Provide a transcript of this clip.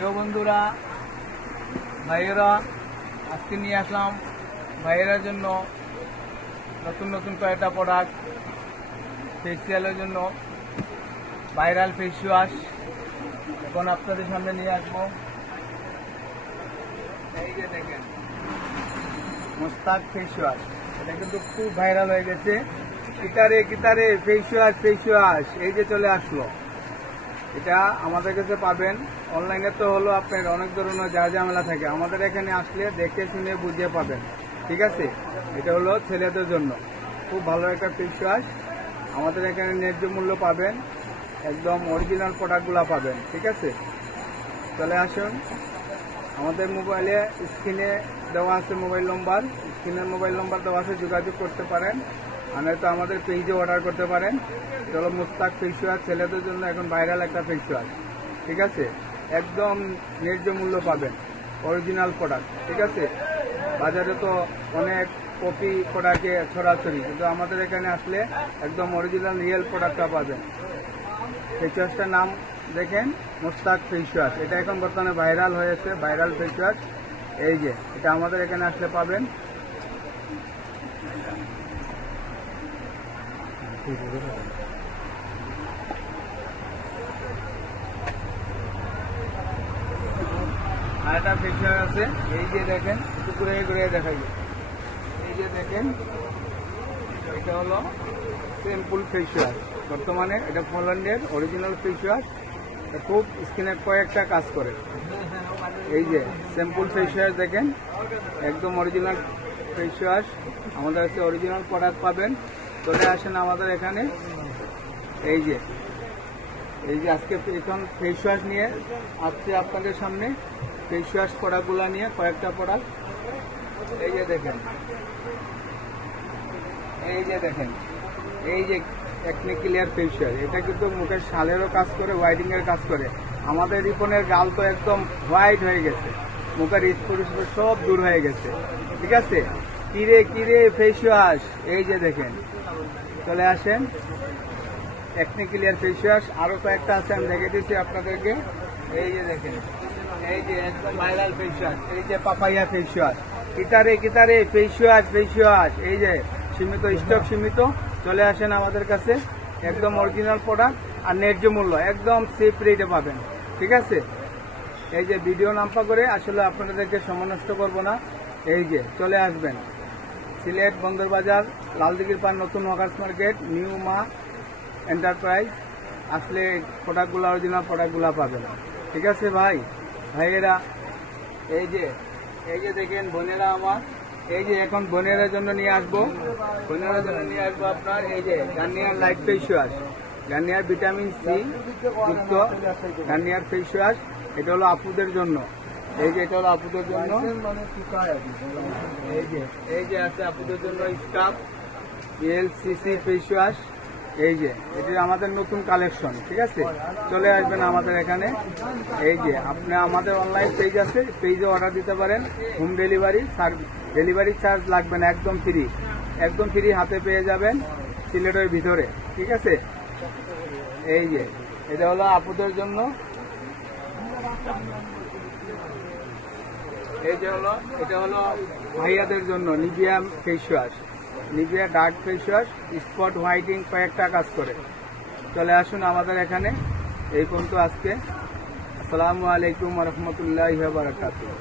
প্রিয় বন্ধুরা, ভাইয়েরা, আজকে নিয়ে আসলাম ভাইয়েরার জন্য নতুন নতুন কয়েকটা প্রোডাক্ট। ফেসিয়ালের জন্য ভাইরাল ফেস ওয়াশ এখন আপনাদের সামনে নিয়ে আসবো। এই যে দেখেন মুস্তাক ফেস ওয়াশ, এটা কিন্তু খুব ভাইরাল হয়ে গেছে। কিতারে ফেস ওয়াশ এই যে চলে আসলো। এটা আমাদের কাছে পাবেন। অনলাইনে তো হলো আপনার অনেক ধরনের যা ঝামেলা থাকে, আমাদের এখানে আসলে দেখে শুনে বুঝে পাবেন। ঠিক আছে, এটা হলো ছেলেদের জন্য খুব ভালো একটা ফেস ওয়াশ। আমাদের এখানে ন্যায্য মূল্য পাবেন, একদম অরিজিনাল প্রোডাক্টগুলো পাবেন। ঠিক আছে, চলে আসুন। আমাদের মোবাইলে স্ক্রিনে দেওয়া আছে মোবাইল নম্বর, স্ক্রিনের মোবাইল নম্বর দেওয়া আছে, যোগাযোগ করতে পারেন। আর নয়তো আমাদের পেজে অর্ডার করতে পারেন। চলো মুস্তাক ফেস ওয়াশ, ছেলেদের জন্য এখন ভাইরাল একটা ফেস ওয়াশ। ঠিক আছে, একদম ন্যায্য মূল্য পাবেন, অরিজিনাল প্রোডাক্ট। ঠিক আছে, বাজারে তো অনেক কপি প্রোডাক্টে ছড়াছড়ি, কিন্তু আমাদের এখানে আসলে একদম অরিজিনাল রিয়েল প্রোডাক্টটা পাবেন। ফেস ওয়াশটার নাম দেখেন মুস্তাক ফেস ওয়াশ। এটা এখন বর্তমানে ভাইরাল হয়েছে, ভাইরাল ফেস ওয়াশ। এই যে এটা আমাদের এখানে আসলে পাবেন। আর একটা ফেস ওয়াশ আছে, এই যে দেখেন, একটু ঘুরে ঘুরে দেখাই। এই যে দেখেন, এটা হলো সিম্পল ফেস ওয়াশ। বর্তমানে এটা পোল্যান্ডের অরিজিনাল ফেস ওয়াশ। খুব স্কিনের কয়েকটা কাজ করে। এই যে সিম্পল ফেস ওয়াশ দেখেন, একদম অরিজিনাল ফেস ওয়াশ। আমাদের কাছে অরিজিনাল প্রোডাক্ট পাবেন। চলে আসেন আমাদের এখানে। এই যে আজকে এখন ফেস ওয়াশ নিয়ে আসছে আপনাদের সামনে। ফেস ওয়াশ প্রোডাক্টগুলো নিয়ে কয়েকটা প্রোডাক্ট। এই যে দেখেন, এই যে একনি ক্লিয়ার ফেস ওয়াশ। এটা কিন্তু মুখের ছালেরও কাজ করে, হোয়াইটিংয়ের কাজ করে। আমাদের রিপনের গাল তো একদম হোয়াইট হয়ে গেছে, মুখের স্পট সব দূর হয়ে গেছে। ঠিক আছে, কিরে ফেস ওয়াশ। এই যে দেখেন, চলে আসেন একনি ক্লিয়ার ফেস ওয়াশ। আরও কয়েকটা আছে, আমি দেখে দিচ্ছি আপনাদেরকে। এই যে দেখেন, এই যে একদম ভাইরাল ফেস ওয়াশ। এই যে পাপাইয়া ফেস ওয়াশ। কিতারে ফেস ওয়াশ। এই যে সীমিত স্টক, সীমিত। চলে আসেন আমাদের কাছে, একদম অরিজিনাল প্রোডাক্ট আর ন্যায্য মূল্য, একদম চিপ রেটে পাবেন। ঠিক আছে, এই যে ভিডিও নাম্পা করে আসলে আপনাদেরকে সময় নষ্ট করবো না। এই যে চলে আসবেন সিলেট বন্দরবাজার, লালদিঘির পার, নতুন ওয়ার্কার্স মার্কেট, নিউ মা এন্টারপ্রাইজ। আসলে প্রোডাক্টগুলো অরিজিনাল প্রোডাক্টগুলো পাবেন। ঠিক আছে ভাইয়েরা, এই যে দেখেন বোনেরা আমার, এই যে এখন বোনেরা জন্য নিয়ে আসবো আপনার এই যে Garnier light face wash, Garnier vitamin C যুক্ত গার্নিয়ার ফেস ওয়াশ। এটা হলো আপুদের জন্য। এই যে এটা হলো আপুদের জন্য। এই যে আছে আপুদের জন্য স্কাপ এলসিসি ফেস ওয়াশ। এই যে এটি আমাদের নতুন কালেকশন। ঠিক আছে, চলে আসবেন আমাদের এখানে। এই যে আপনি আমাদের অনলাইন পেজ আছে, পেজে অর্ডার দিতে পারেন। হোম ডেলিভারি চার্জ লাগবে না, একদম ফ্রি হাতে পেয়ে যাবেন সিলেটের ভিতরে। ঠিক আছে, এই যে এটা হলো আপুদের জন্য। এটা হলো ভাইয়াদের জন্য Nivea face wash, Nivea dark face wash, spot whitening কয়েকটা কাজ করে। চলে আসুন আমাদের এখানে। এই পর্যন্ত আজকে। আসসালামু আলাইকুম ওয়া রাহমাতুল্লাহি ওয়া বারাকাতুহু।